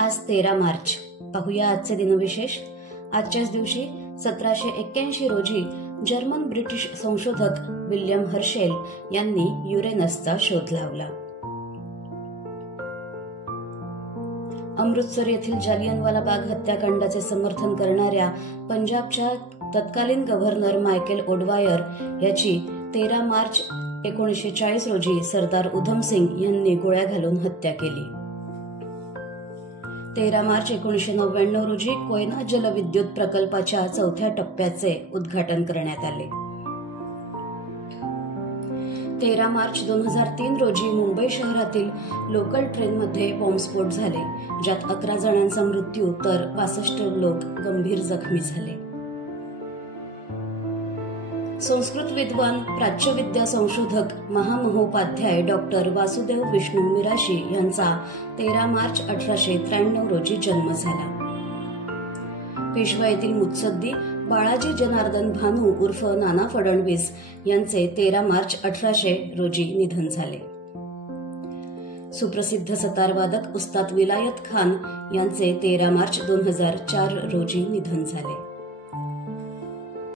आज 13 मार्च. पाहूया आजचे दिनविशेष. आजच्याच दिवशी 1781 रोजी जर्मन ब्रिटिश संशोधक विल्यम हर्शेल यांनी युरेनसचा शोध लावला. अमृतसर येथील जालियनवाला बाग हत्याकांडाचे समर्थन करणाऱ्या पंजाबच्या तत्कालीन गव्हर्नर मायकेल ओडवायर याची 13 मार्च 1940 रोजी सरदार उधम सिंग यांनी गोळ्या घालून हत्या केली. 13 मार्च 1999 रोजी कोयना जलविद्युत प्रकल्पाच्या 4थ्या टप्प्याचे उद्घाटन करण्यात आले. 13 मार्च 2003 रोजी मुंबई शहरातील लोकल ट्रेनमध्ये बॉम्बस्फोट झाले, ज्यात 11 जणांचा मृत्यू तर 65 लोक गंभीर जखमी झाले. संस्कृत विद्वान, प्राच्यविद्या संशोधक, महामहोपाध्याय डॉक्टर वासुदेव विष्णू मिराशी यांचा 13 मार्च 1893 रोजी जन्म झाला. पेशवा येथील मुत्सद्दी बाळाजी जनार्दन भानू उर्फ नाना फडणवीस यांचे 13 मार्च 1800 रोजी निधन झाले. सुप्रसिद्ध सतारवादक उस्ताद विलायत खान यांचे 13 मार्च 2004 रोजी निधन झाले.